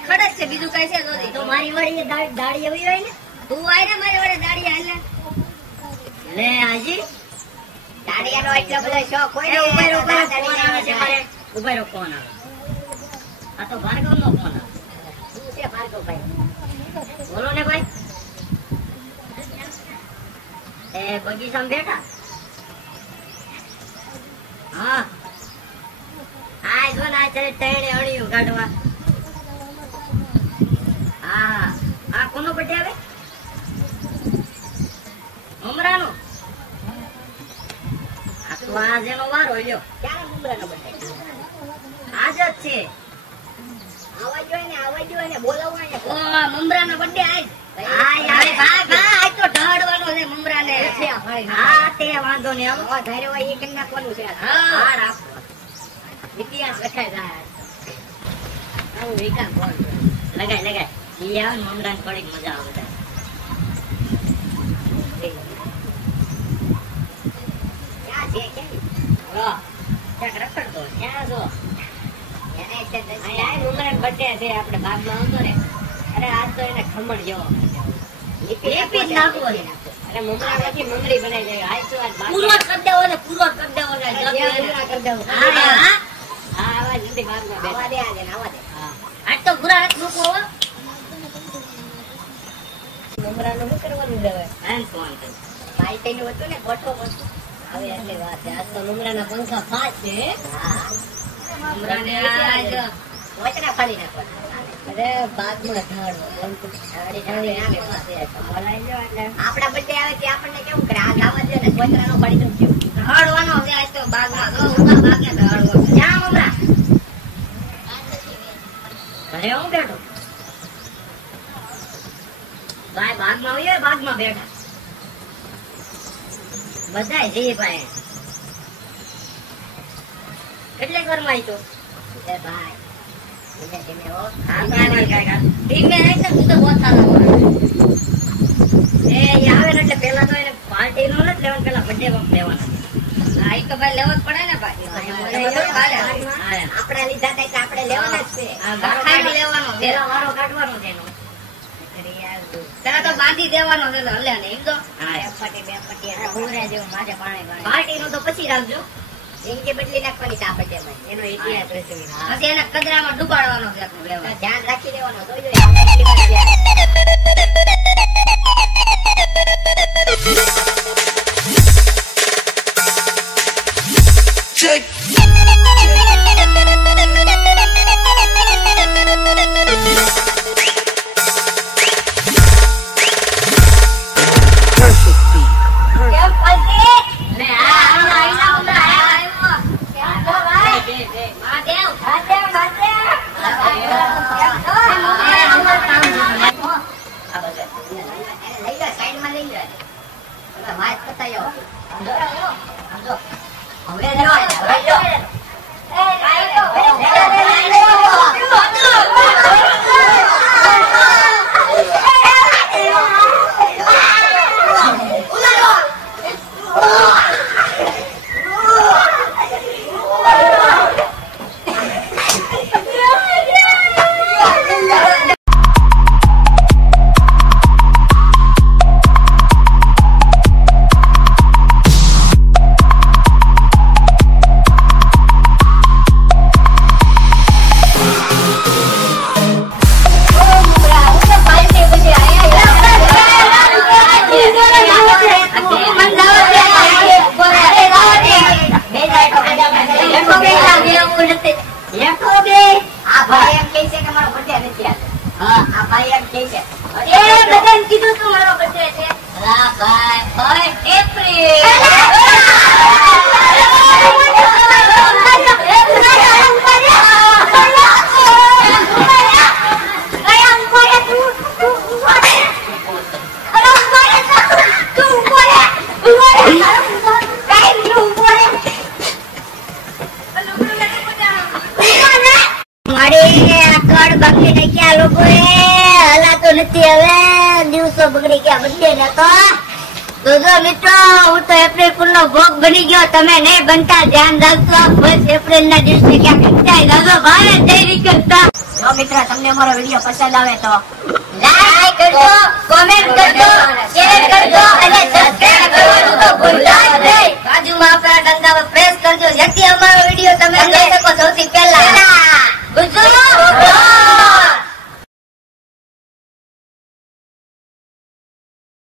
ખડક છે બીજું કઈ છે તો મારી વળી દાડી એવી હોય ને તું આય ને મારી વડે દાડી હાલે લે હાજી દાડિયાનો એટલો બધો શોખ હોય ને ફોન આવે છે મારે ઉભેરો ફોન આવે આ તો ભાર્ગવ નો ફોન આવે શું છે ભાર્ગવ ભાઈ બોલો ને ભાઈ એ બગીચામાં બેઠા હા આ જો ના ટ્રેને અણિયું કાઢવા હા આ કોનો બર્થડે આવે મમરાનો આ તો આજ એનો વારો લ્યો ક્યારે મુંબરાનો બર્થડે આજ જ છે આવા જોઈએ ને બોલાવવા ને ઓ મમરાનો બર્થડે આજ વાંધો નહીં ઇતિહાસ લખાય જાય આવું વિકાસ લગાય ઈ આવે ને મમરા ને પડી મજા આવે ક્યાં છે ક્યાંક રખડતો ક્યાં જો એને મમરા બર્થડે છે આપણે ભાગમાં આવતો ને અરે આજ તો એને ખમણ જેવો લેપી જ નાખવો છે અને મમરા પછી મમરી બનાવી જાય આજ તો આજ પૂરો કરી દેવો ને પૂરો કરી દેવો ને હા આવા જલ્દી ભાગમાં આવા દે આજ તો પૂરા રખ મૂકો મમરાનું શું કરવાનું દેવાય હા ફોન કર પાલટીનું હતું ને ગોઠો હવે એટલી વાત છે આજ તો મમરાના પંખા ફાટ છે મમરાને આજ વચના ફાડી નાખવાના અરે ભાગમાં ઢાળો આપડા બર્થડે આવે તે આપણને કેવું કરે આ ગાવા દે ને વચનાનો ફાડી નાખજો હળવાનો છે આજ તો બાગમાં તો ઉભા ભાગ્યા તો હળવો ક્યાં મમરા ઘરે હું બેઠો ભાઈ બાગમાં આવીએ બાગમાં બેઠા બધાય જઈએ ભાઈ કેટલે ઘરમાં આવી તો એ ભાઈ ધીમે હો ધીમે આવીને હું તો ઓછા એ આવે ને એટલે પેલા તો એને પાર્ટી નો નથી લેવાનું પેલા બર્થડે બમ લેવાના આ તો ભાઈ લેવો જ પડે ને ભાઈ આપણે લીધા થાય આપણે લેવાના જ છે ખાઈ લેવાનો પેલા વારો કાઢવાનો છે એનો પેલા તો બાંધી દેવાનો છે હલે ને એમ તો બે પટ્ટી હુંરે જેવું માથે પાણી પાર્ટી નું તો પછી રાખજો જિંદગી બદલી નાખવાની છે આપણે એનો ઇતિહાસ રહેશે પછી એને કચરામાં ડુબાડવાનો છે ધ્યાન રાખી દેવાનો ભોગ બની ગયો તમે નહીં બનતા ધ્યાન રાખજો બસ એપ્રિલ ના દિવસે ક્યાંક જાય ભારે જઈ નીકળતા તો મિત્ર તમને અમારો વિડીયો પસંદ આવે તો લાઈક કરજો, કોમેન્ટ કરજો, શેર કરજો અને સબસ્ક્રાઇબ કરવાનું તો ભૂલતા જ નહીં. બાજુમાં આપણા ડંકા પર પ્રેસ કરજો જેથી અમારો વિડીયો તમે જોઈ શકો સૌથી પહેલા.